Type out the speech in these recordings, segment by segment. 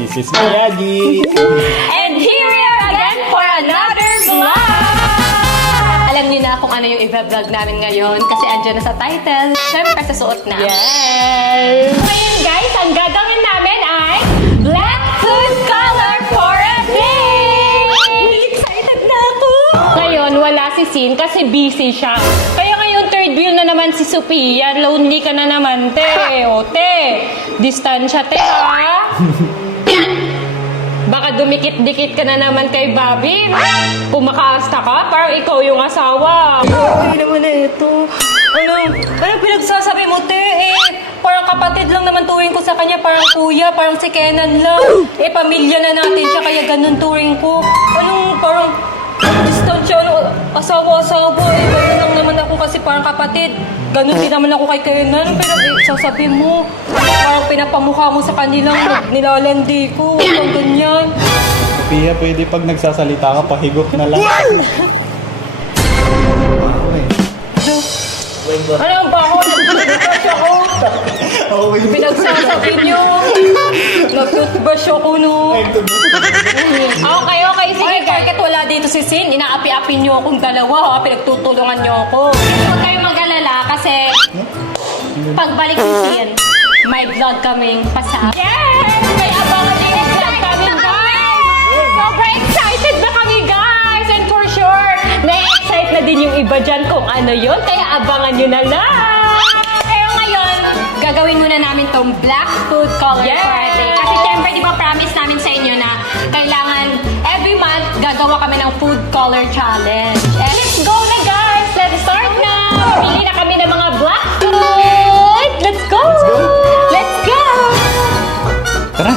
This is Miyagi. And here we are again for another vlog! Alam niyo na kung ano yung i-vlog namin ngayon kasi andyan na sa title. Siyempre sa suot na. Yes! Ngayon guys, ang gagawin namin ay Black Food Color for a Day! Excited na ako! Ngayon, wala si Sin kasi busy siya. Kaya ngayon, third wheel na naman si Sophia. Lonely ka na naman, te. O, te. Distansya, te, ha? Baka dumikit-dikit ka na naman kay Bobby. Pumakaasta ka, parang ikaw yung asawa. Okay naman na ito. Anong pinagsasabi mo, te? Parang kapatid lang naman tuwing ko sa kanya. Parang kuya, parang si Kenan lang. Pamilya na natin siya, kaya ganun tuwing ko. Parang distansya, asawa-asawa. Ganun lang naman ako kasi parang kapatid. Ganun din naman ako kay Kenan. Pero sasabi mo, parang pinapamukha mo sa kanilang nilalandi ko. Huwag ganyan. Pia, pwede pag nagsasalita ka, pahigop na lang. Ano ba ako? Nag-toothbrush ako. Pinagsasabi niyo. Nag-toothbrush ako, no? Okay, sige. Ay, bakit wala dito si Sin? Inaapi-api niyo akong dalawa, ha? Pinagtutulungan niyo ako. Huwag kayong mag-alala kasi pagbalik si Sin, may vlog kaming pasama. Yes! May abangan din yung vlog kami, guys! Sobrang excited na kami, guys! And for sure, na-excite na din yung iba dyan kung ano yun. Kaya abangan nyo na lang! Pero ngayon, gagawin muna namin tong Black Food Color Yes! Party. Kasi syempre, di ba promise namin sa inyo na kailangan every month gagawa kami ng food color challenge. And let's go na guys! Let's start na! Pili na kami ng mga black food! Let's go! Let's go! Tara!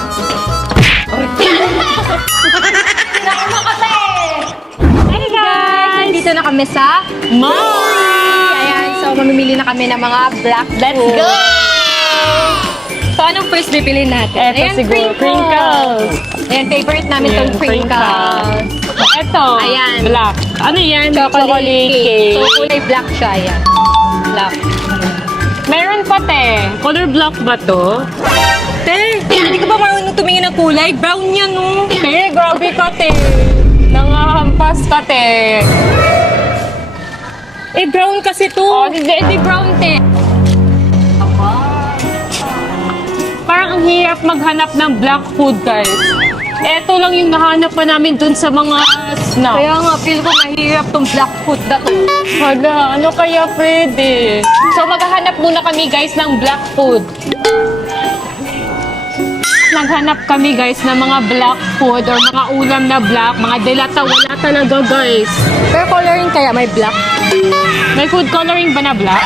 Hey guys! Nandito na kami sa Mori! Ayan, so mamimili na kami ng mga black Let's food. go! So anong first bibili natin? Eto Ayan, siguro, crinkles. Ayan, favorite namin Ayan, tong crinkles. Ito, Ayan. black. Ano yan? Chocolate cake. So cake. kulay black siya, ayan. Black. Meron pa, te. Color black ba to? Te, hindi ka ba marunong tumingin ng kulay? Brown yan, no? Te, grabe ka, te. Nangahampas ka, te. Brown kasi to. Oh, di brown, te. Parang ang hirap maghanap ng black food, guys. Eto lang yung nahanap pa namin dun sa mga snack. Kaya nga, feel ko mahirap tong black food na to. Hala, ano kaya pwede? So, maghahanap muna kami, guys, ng black food. Naghanap kami, guys, ng mga black food or mga ulam na black. Mga delata, wala talaga, guys. Pero coloring kaya may black. May food coloring ba na black?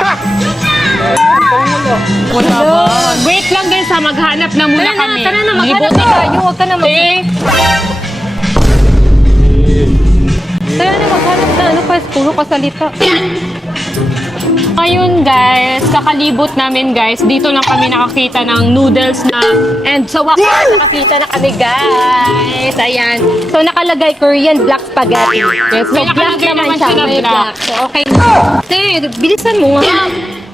Wala ba? Wait lang, guys, ha. Maghanap na muna kami. Tara na, maghanap Libutin. na tayo. Huwag ka na Eh, Tara na, maghanap na. Ano pa, puro kasalita. Ngayon, guys, kakalibot namin, guys. Dito lang kami nakakita ng noodles na. And so, nakakita na kami, guys. Ayan. So, nakalagay Korean black spaghetti. Yes, So, may black nakalagay naman naman siya. siya na May black. black. So, okay. Te, bilisan mo nga.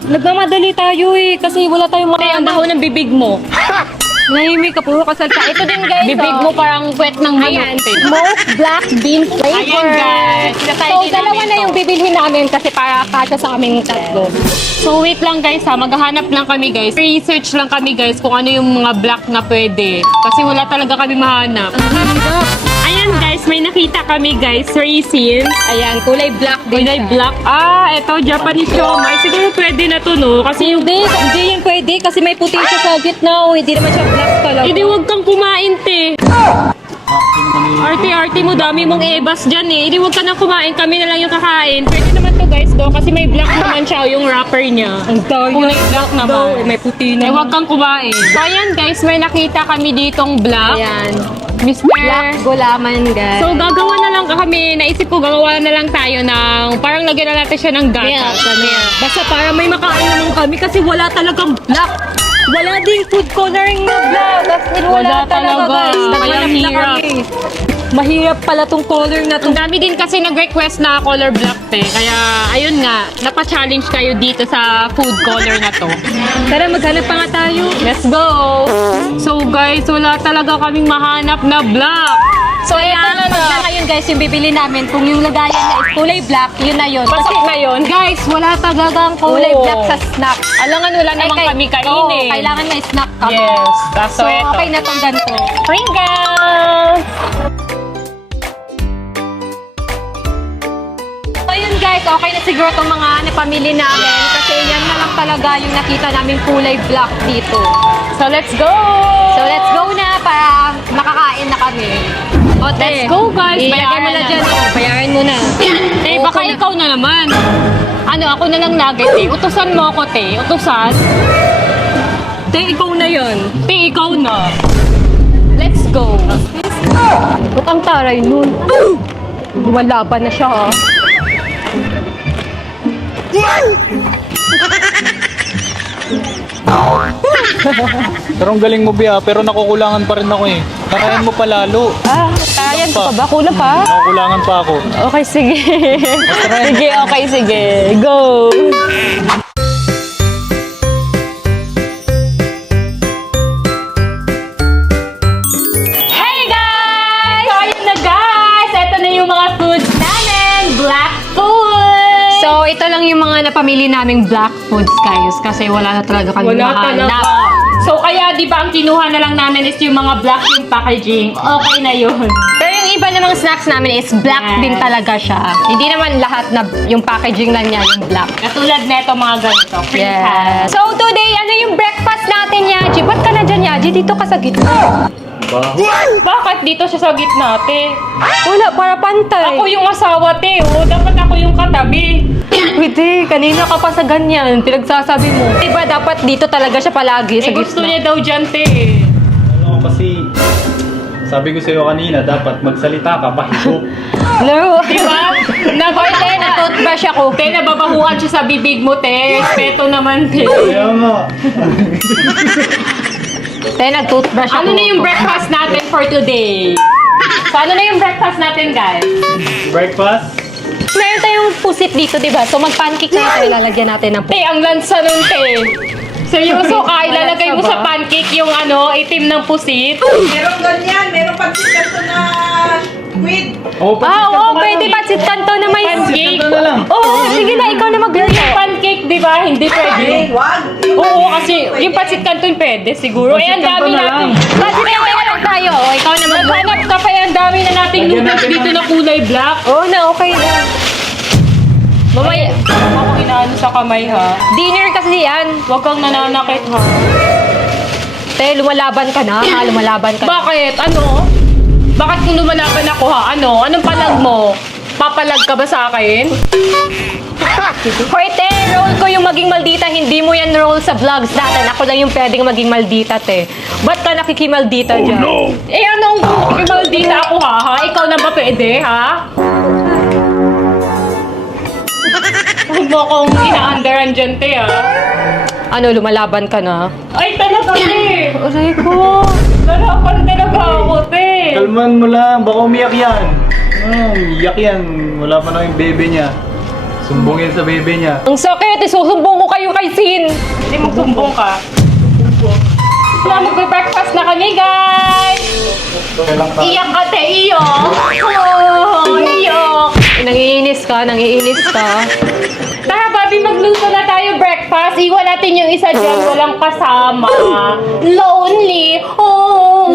Nagmamadali tayo kasi wala tayong Te, ang mga dahon ng bibig mo. nahimik ka, puro kasalita. Ito din, guys. Bibig oh. mo parang wet ng Ayan, manok, te. smoked black bean flavor. Ayan, guys. Tinatry So, din dalawa namin na to. yung bibilhin namin kasi para kasya sa aming tatlo. So, wait lang, guys, ha. Maghahanap lang kami, guys. Research lang kami, guys, kung ano yung mga black na pwede. Kasi wala talaga kami mahanap. Ayan, guys, may nakita kami, guys. Raisin. Ayan, kulay black din Kulay siya. black. Ah, eto, Japanese siomai. Siguro pwede na to, no? Kasi Hindi yan pwede kasi may puti siya sa gitna. Oh. Hindi naman siya black talaga. hindi, huwag kang kumain, te. Arte-arte mo, dami mong ebas dyan, eh. Hindi, huwag ka na kumain. Kami na lang yung kakain. Pwede naman to, guys, do. Kasi may black naman siya, yung wrapper niya. Ang tayo. Kulay black naman. May puti Eh, na. huwag kang kumain. So, ayan, guys, may nakita kami ditong black. Ayan. Mr. Black gulaman, guys. So, gagawa na lang kami. Naisip ko, gagawa na lang tayo ng, parang lagyan na natin siya ng Ayan, gatas. ayan. Basta para may makain naman kami kasi wala talagang black. Wala ding food coloring na black. As in, wala Wala talaga. guys. Kaya Naghanap na hirap. kami. Mahirap pala tong color na to. Ang dami din kasi nag-request na color black te. Kaya, ayun nga, napa-challenge kayo dito sa food color na to. Tara, maghanap pa nga tayo. Let's go! So guys, wala talaga kaming mahanap na black. So, ito na ngayon guys, yung bibili namin. Kung yung lagayan na is kulay black, yun na yun. Pasok na yun. Guys, wala talagang kulay Oo. black sa snack. Alangan wala naman kami Oo, kainin. kailangan may snack kami. Yes. So, eto. okay na tong ganito. Pringles! So yun guys, okay na siguro itong mga napamili namin kasi yan na lang talaga yung nakita naming kulay black dito. So, let's go! So let's go na para makakain na kami. Ote, Let's go, guys. Ilagay mo Bayaran na na. dyan. Oh. Bayaran mo na. Eh, baka ikaw na naman. Ano, ako na lang nugget eh. Utusan mo ako, te. Utusan. Te, ikaw na yun. Te, ikaw na. Let's go. Ba't ang taray nun? Lumalaban na siya ha. Pero ang galing mo, Bia. Pero nakukulangan pa rin ako eh. Kakain mo pa lalo. Tayan ko pa ba? Kulang pa? Nakukulangan pa ako. Okay, sige. Try. Sige, okay, sige. Go! Hey guys! So, ayun na guys! Ito na yung mga foods namin. Black food! So, ito lang yung mga napamili naming black foods, guys. Kasi wala na talaga kami Wala mahanap. talaga. So, kaya di ba ang kinuha na lang namin is yung mga black yung packaging. Okay na yun. Pero yung iba namang snacks namin is black Yes. din talaga siya. Hindi naman lahat na yung packaging lang niya yung black. Katulad neto mga ganito. Free Yes. So today, ano yung breakfast natin, Yaji? Ba't ka na dyan, Yaji? Dito ka sa gitna. Bakit dito siya sa gitna, te? Wala, para pantay. Ako yung asawa, te. O, dapat ako yung katabi. Pwede, kanina ka pa sa ganyan. Pinagsasabi mo. Diba dapat dito talaga siya palagi sa Eh, gusto gitna? niya daw dyan, te. Ano kasi, sabi ko sa'yo kanina, dapat magsalita ka, pahigop. No. Di ba? Te, na-toothbrush ako. Te, nababahuan siya sa bibig mo, te. Respeto naman, te. Kaya nga. Te, nag-toothbrush ako. Ano na yung breakfast natin for today? So, ano na yung breakfast natin, guys? Breakfast? Meron tayong pusit dito, diba? So mag-pancake na tayo, lalagyan natin ng pusit. Te, ang lansa nun, te. Seryoso ka, ilalagay mo sa pancake yung ano, itim ng pusit. Meron ganyan, meron pagsikat ko na squid. Oh, Oo, pwede patsit kanto na may... Pancake. Ito na lang. Oo, sige na, ikaw na magluto. Pancake, di ba? Hindi pwede. Wag. Oo, kasi yung pancit canton pwede siguro. Eh, ang Pancit dami canton na natin. lang. Patsit kanto na lang tayo. O, ikaw na magluto. Maghanap ka pa, ang dami na nating Lagyan noodles natin dito ng- na kulay black. Oo na, okay na. Mamaya, Ako inaano sa kamay, ha? dinner kasi yan. Huwag kang nananakit, ha? Te, lumalaban ka na, ha? Lumalaban ka na. Bakit? Ano? Bakit kung lumalaban ako, ha? Ano? Anong palag mo? Papalag ka ba sa akin? Hoy, te, role ko yung maging maldita. Hindi mo yan role sa vlogs natin. Ako lang yung pwedeng maging maldita, te. Ba't ka nakikimaldita dyan? Eh, anong maldita ako, ha? Ikaw na ba pwede, ha? Huwag mo akong ina-underan dyan, te, ha? Ano, lumalaban ka na? Ay, talaga, te! Aray ko. Lalaban talaga ako, te! Kalman mo lang, baka umiyak yan. Iyak yan. Wala pa na yung bebe niya. Sumbungin sa bebe niya. Ang sakit, isusumbong ko kayo kay Sin. Hindi magsumbong ka. Magbe-breakfast na kami, guys! Kailang ka. Iyak ka, te, iyak! Oh, iyak! Nangiinis ka, nangiinis ka. Tara, Bobby, magluto na tayo breakfast. Iwan natin yung isa dyan, walang kasama. Lonely. Oh.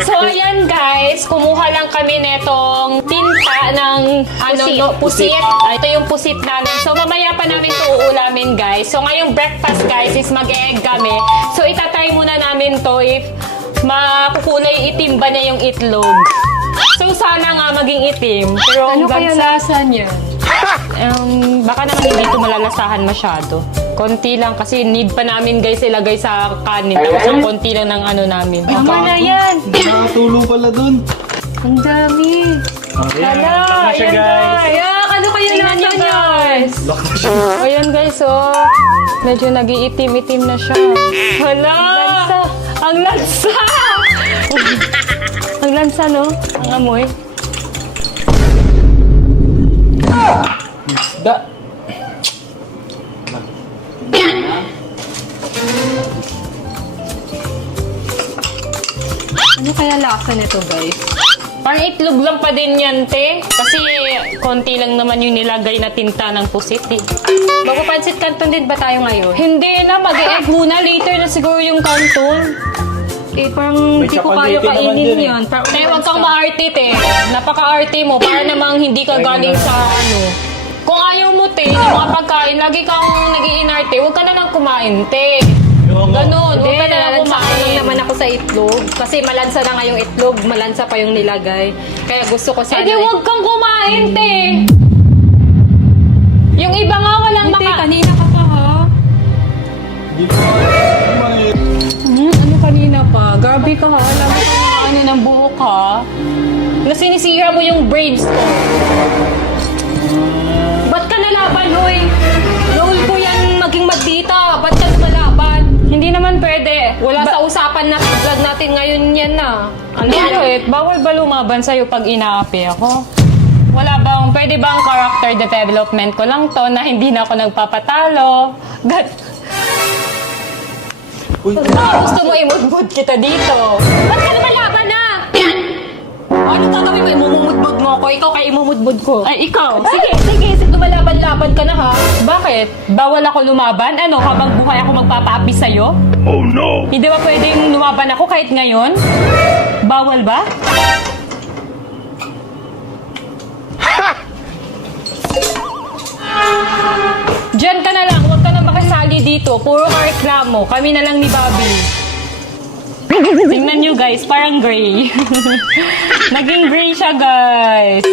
So, ayan guys, kumuha lang kami netong tinta ng pusit. Ito yung pusit namin. So, mamaya pa namin ito uulamin, guys. So, ngayong breakfast, guys, is mag-egg kami. So, itatry muna namin to if makukulay itim ba na yung itlog. So, sana nga maging itim. Pero Ano kaya lasa niya? baka naman hindi ito malalasahan masyado. Konti lang kasi need pa namin guys ilagay sa kanin. Tapos ang konti lang ng ano namin. Tama na yan. Nakatulo pala dun. Ang dami. Okay, Hala, na siya, ayan guys. na. Kaya Ano kaya Tingnan nyo, nasa niya? guys. Lock na siya. Ayan guys, oh. Medyo nag-iitim-itim na siya. Hala! Ang lansa! Ang lansa, no? Ang amoy. Da. Ano kaya lasa nito, guys? Parang itlog lang pa din yan, te. Kasi konti lang naman yung nilagay na tinta ng pusit, eh. Magpapansit canton din ba tayo ngayon? Hindi na, mag-e-egg muna. Later na siguro yung canton. Eh, parang May hindi ko kaya chapalete naman kainin dun, eh. yan. Te, huwag kang maarte, te. Napaka-arte mo. Para namang hindi ka galing sa ano. Kung ayaw mo, te, ng mga pagkain, lagi kang nag-iinarte, huwag ka na nang kumain, te. Ganon, Hindi, huwag ka na lang nalansa lang kumain. naman ako sa itlog. Kasi malansa na nga yung itlog, malansa pa yung nilagay. Kaya gusto ko Eh sana... di huwag kang kumain, te. Yung iba nga walang Hindi, maka... kanina ka pa ha? Hindi ko Ano kanina pa? Grabe ka ha. Alam mo kung ano ng buhok ha. Na sinisira mo yung braids ko. Ba't ka nalaban, hoy? Role ko yan maging magdita. Ba't ka lumalaban? Hindi naman pwede. Wala sa usapan na vlog natin ngayon yan na. Ano Bakit? Bawal ba lumaban sa'yo pag inaapi ako? Wala bang, pwede bang character development ko lang to na hindi na ako nagpapatalo? Gusto mo imudmud kita dito? Ba't ka lumalaban na? Ano gagawin mo? Imumudmud mo ako? Ikaw kaya imumudmud ko? Ay, ikaw. Sige, lumalaban-laban ka na ha. Bakit? Bawal ako lumaban? Ano, habang buhay ako magpapaapi sa'yo? Oh no! Hindi ba pwedeng lumaban ako kahit ngayon? Bawal ba? Diyan ka na lang, huwag ka na makasali dito. Puro ka reklamo. Kami na lang ni Bobby. Tingnan nyo guys, parang gray. Naging gray siya guys.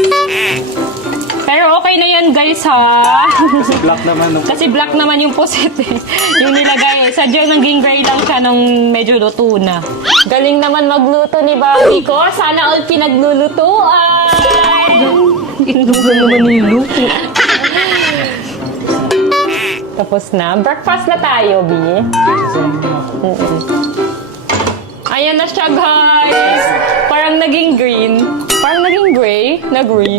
Pero okay na yan guys ha. black naman. No? Kasi black naman yung pusit eh. Yung nilagay eh. Sadyang naging gray lang siya nung medyo luto na. Galing naman magluto ni Bobby ko. Sana all pinaglulutuan. Itlog lang naman niluto. Tapos na. Breakfast na tayo, B. Ayan na siya, guys. Parang naging green. Parang naging gray na green.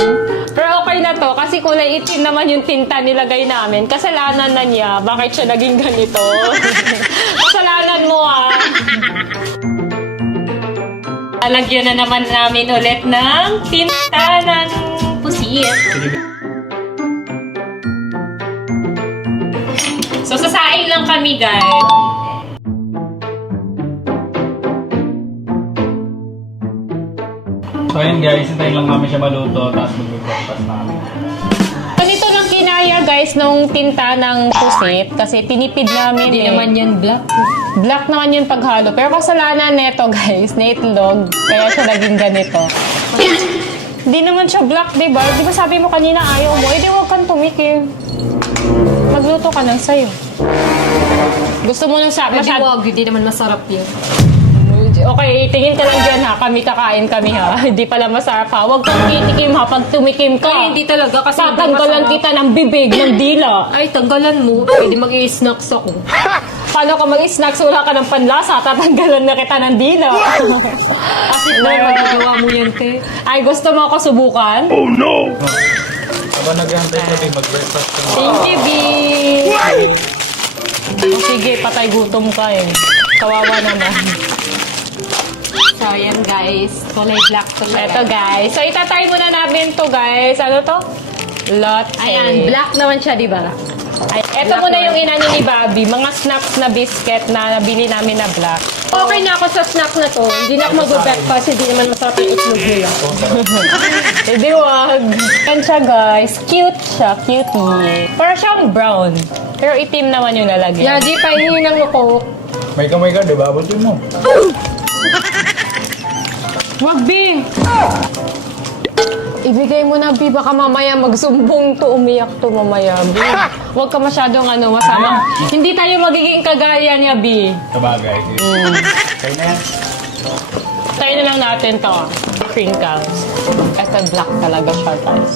Pero okay na to kasi kulay itim naman yung tinta nilagay namin. Kasalanan na niya. Bakit siya naging ganito? Kasalanan mo ah. Lalagyan na naman namin ulit ng tinta ng pusit. So, sasaing lang kami, guys. So ayun guys, hintayin lang namin siya maluto, tapos mag-breakfast na kami. Ganito lang kinaya, guys, nung tinta ng pusit. Kasi tinipid namin Hindi eh. naman yan black. Black naman yung paghalo. Pero kasalanan neto, guys, na itlog. Kaya siya naging ganito. Hindi naman siya black, diba? Di ba sabi mo kanina ayaw mo? Eh, di huwag kang tumikim. Magluto ka ng sayo. Gusto mo nung sabi? Hindi wag, hindi naman masarap yan. Okay, tingin ka lang dyan ha. Kami kakain kami ha. Hindi pala masarap ha. Huwag kang titikim ha. Pag tumikim ka, Ay, hindi talaga kasi hindi tatanggalan masarap. kita ng bibig, ng dila. Ay, tanggalan mo. Pwede mag-i-snacks ako. Paano ka mag-snacks? Wala ka ng panlasa. Tatanggalan na kita ng dila. Kasi no, magagawa mo yan, te. Ay, gusto mo ako subukan? Habang naghihintay kami, mag-breakfast kami. Thank you, B. Oh, sige, patay gutom ka eh. Kawawa naman. So, yan guys. Kulay black to Eto guys. So, itatry muna namin to guys. Ano to? Latte. Ayan, black naman siya, di ba? Ay, eto muna yung inano ni Bobby. Mga snacks na biscuit na nabili namin na black. Okay na ako sa snack na to. Hindi na ako mag-breakfast. Hindi naman masarap yung itlog nila. Hindi wag. Yan siya guys. Cute siya. Cutie. Parang siyang brown. Pero itim naman yung lalagyan. Yeah, di pa ng ako. May kamay ka, di ba? Abutin mo. Wag, B! Ibigay mo na, B. Baka mamaya magsumbong to, umiyak to mamaya, B. Huwag ka masyadong masama. Hindi tayo magiging kagaya niya, B. Sabagay. Kaya na yan. Tayo na lang natin to. Crinkles. Ito black talaga siya, guys.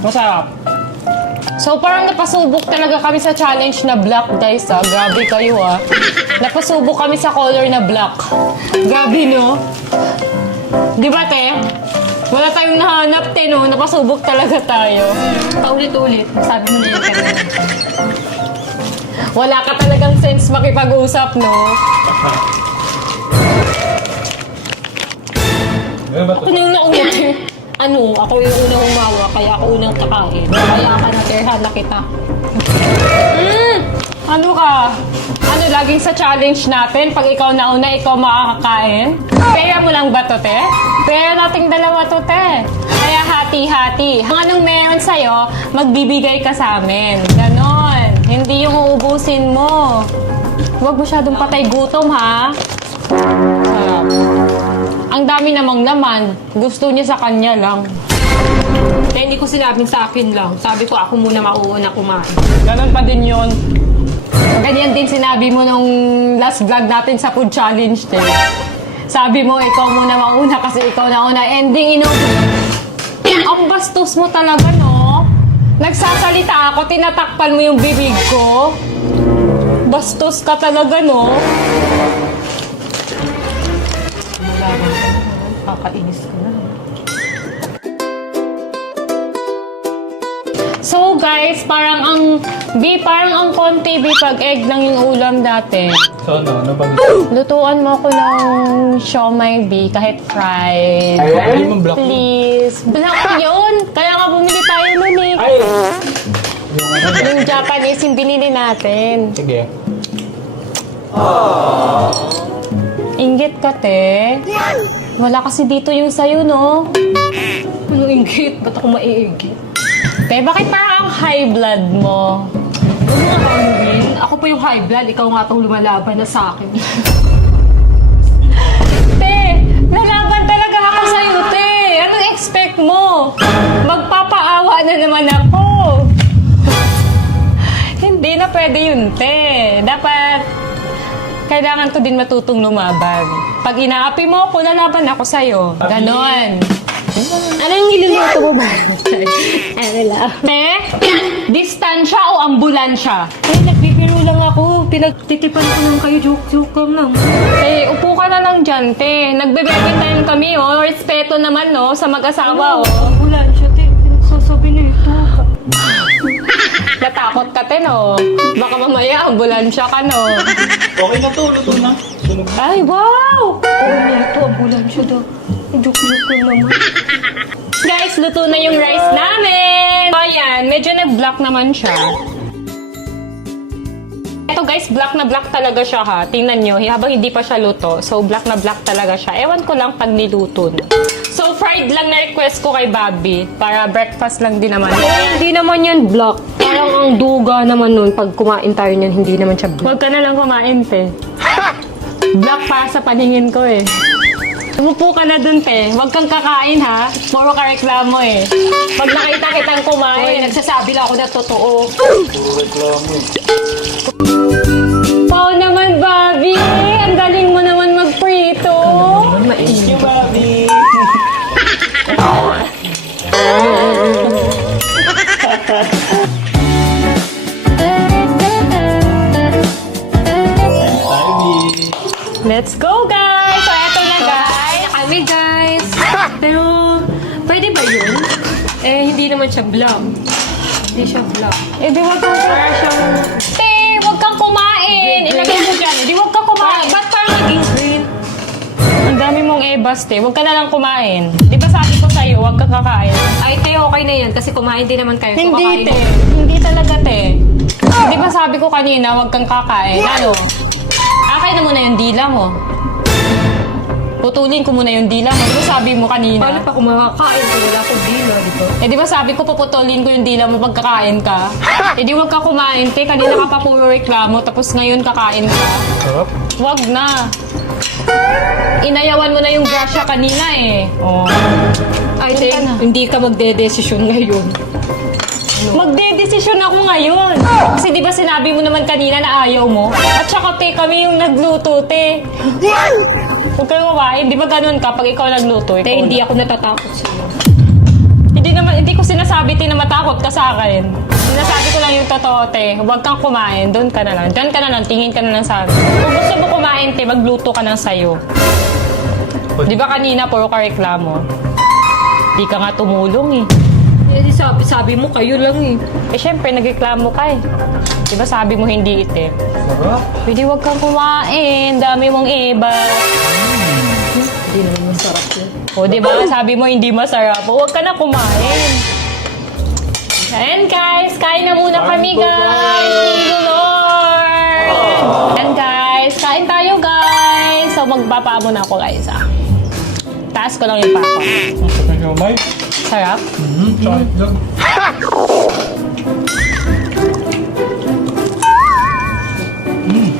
Masarap. So, parang napasubok talaga kami sa challenge na black, guys, ah. Grabe kayo, ah. Napasubok kami sa color na black. Grabe, no? Di ba, te? Wala tayong nahanap, te, no? Napasubok talaga tayo. Paulit-ulit. Sabi mo na yun kanina. Wala ka talagang sense makipag-usap, no? Ano ba to? Ako na yung nauna. Ako yung unang umawa, kaya ako unang kakain. Kaya ka na, terhan na kita. Ano ka? Laging sa challenge natin, pag ikaw nauna, ikaw makakakain? Pera mo lang ba to, te? Pera nating dalawa to, te. Kaya hati-hati. Kung anong meron sa'yo, magbibigay ka sa amin. Ganon. Hindi yung uubusin mo. Huwag masyadong patay gutom, ha? Sarap. Ang dami namang laman. Gusto niya sa kanya lang. Kaya hindi ko sinabing sa akin lang. Sabi ko, ako muna mauuna kumain. Ganon pa din yun. Ganyan din sinabi mo nung last vlog natin sa food challenge din. Sabi mo, ikaw muna mauna kasi ikaw nauna. Ending, ang bastos mo talaga, no? Nagsasalita ako, tinatakpan mo yung bibig ko. Bastos ka talaga, no? Kakainis ko na. So guys, parang ang konti pag egg lang yung ulam dati. So ano ba? Lutuan mo ako ng siomai kahit fried. Hindi mo black. Please. Black yun. Kaya nga bumili tayo nun eh. Ay! Yung Japanese yung binili natin. Sige. Inggit ka, te. Wala kasi dito yung sayo, no? Ano inggit? Ba't ako maiinggit? Te, bakit parang ang high blood mo? Ano nga ba, Anuin? Ako pa yung high blood. Ikaw nga itong lumalaban na sa akin. Te, lalaban talaga ako sa'yo, te. Anong expect mo? Magpapaawa na naman ako. Hindi na pwede yun, te. Dapat kailangan ko din matutong lumaban. Pag inaapi mo ako, lalaban ako sa'yo. Ganon. Ano yung niluluto mo ba? Ano lang? Te? Distansya o ambulansya? Nagbibiro lang ako. Pinagtitipan ko lang kayo. Joke lang. Eh, upo ka na lang dyan, te. Nagbe-baby time kami, oh. Respeto naman, no, sa mag-asawa, oh. Ambulansya, te. Pinagsasabi na ito. Natakot ka, te, no? Baka mamaya ambulansya ka, no? Okay na to, luto na. Sunog. Ay, wow! Oo na ito, ambulansya daw. Joke lang naman. Guys, luto na yung rice namin! So, ayan, medyo nag-black naman siya. Ito guys, black na black talaga siya ha. Tingnan nyo, habang hindi pa siya luto. So, black na black talaga siya. Ewan ko lang pag niluto na. So, fried lang na request ko kay Bobby. Para breakfast lang din naman. Hindi naman yan black. Parang ang duga naman nun. Pag kumain tayo niyan, hindi naman siya black. Huwag ka na lang kumain, te. Black para sa paningin ko eh. Umupo ka na dun, te. Huwag kang kakain, ha? Puro ka reklamo eh. Pag nakita kitang Oy, kumain, nagsasabi lang ako na totoo. Puro reklamo eh. Pao naman, Bobby! Ang galing mo naman magprito! Thank you, Bobby! Let's go, guys! So, eto na, guys! Kami guys. Pero, pwede ba yun? Hindi naman siya black. Hindi siya black. Eh, di wag kang huwag kang kumain! Ilagay mo dyan. Di wag kang kumain. Ba't parang naging green? Ang dami mong ebas, te. Huwag ka na lang kumain. Di ba sabi ko sa'yo, huwag kang kakain? Ay, te, okay na yan. Kasi kumain din naman kayo. So, Hindi, kakain te. mo. Hindi talaga, te. Di ba sabi ko kanina, huwag kang kakain? Ano? Akay na muna yung dila mo. Putulin ko muna yung dila mo. Di ba sabi mo kanina? Paano pa kumakakain kung wala akong dila, di ba? Eh, di ba sabi ko puputulin ko yung dila mo pag kakain ka? Eh, di wag ka kumain, te. Kanina ka pa puro reklamo, tapos ngayon kakain ka. Sarap. Wag na. Inayawan mo na yung grasya kanina eh. Oh. Ay, te, Punta na. hindi ka magde-desisyon ngayon. Magde-desisyon ako ngayon. Kasi di ba sinabi mo naman kanina na ayaw mo? At saka te, kami yung nagluto, te. Huwag kayo kumain. Di ba ganun ka pag ikaw nagluto? Te, hindi ako natatakot sa'yo. Hindi ko sinasabi, te, na matakot ka sa akin. Sinasabi ko lang yung totoo, te. Huwag kang kumain. Doon ka na lang. Diyan ka na lang. Tingin ka na lang sa akin. Kung gusto mo kumain, te, magluto ka ng sayo. Di ba kanina, puro ka reklamo? Di ka nga tumulong eh. Eh, sabi mo, kayo lang eh. Eh, syempre, nagreklamo ka eh. Di ba sabi mo hindi ite? Sarap. Pwede huwag kang kumain. Dami mong iba. Hindi naman masarap yun. O, di ba sabi mo hindi masarap? Huwag ka na kumain. Ayan guys, kain na muna kami guys. Thank you Lord. Ayan guys, kain tayo guys. So, magpapa muna ako guys ah. Taas ko lang yung papa. Thank you, Mike. Sarap. Tsaka itlog.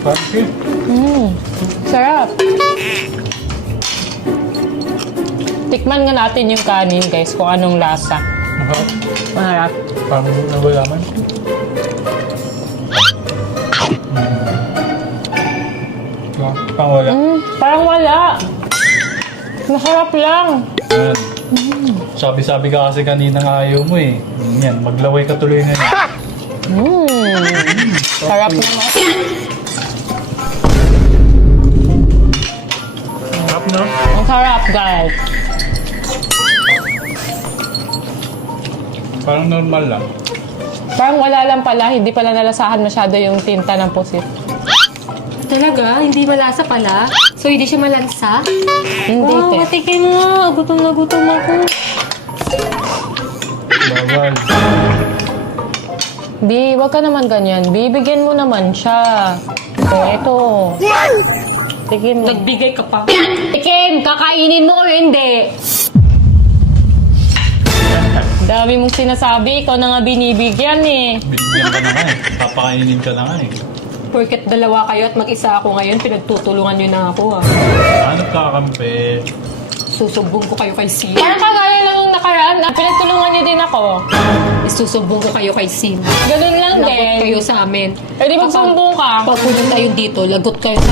Pancake. Sarap. Tikman nga natin yung kanin guys kung anong lasa. Masarap. Masarap. Parang nagulaman. Parang wala. Parang wala. Masarap lang. Ayan. Sabi-sabi ka kasi kanina nga ayaw mo eh. Yan, maglaway ka tuloy na yan. Sarap naman. Sarap no? Ang sarap guys. Parang normal lang. Parang wala lang pala. Hindi pala nalasahan masyado yung tinta ng pusit. Talaga? Hindi malasa pala? So, hindi siya malansa? Hindi Wow, te. matikim nga. Gutom na gutom ako. Bawal. Bi, wag ka naman ganyan. Bibigyan mo naman siya. O, eto. Tikim mo. Nagbigay ka pa. Tikim! Kakainin mo o hindi? Dami mong sinasabi. Ikaw na nga binibigyan eh. Binigyan ka na nga eh. Papakainin ka na nga eh. Porket dalawa kayo at mag-isa ako ngayon, pinagtutulungan niyo na ako ah. Hanap ka kakampi. Susubong ko kayo kay Sin. Parang kagaya lang nung nakaraan. Pinagtulungan niyo din ako. Isusubong ko kayo kay Sin. Ganun lang Lagot din. kayo sa amin. Eh di magsumbong ka. Pag pumunta tayo dito, lagot kayo sa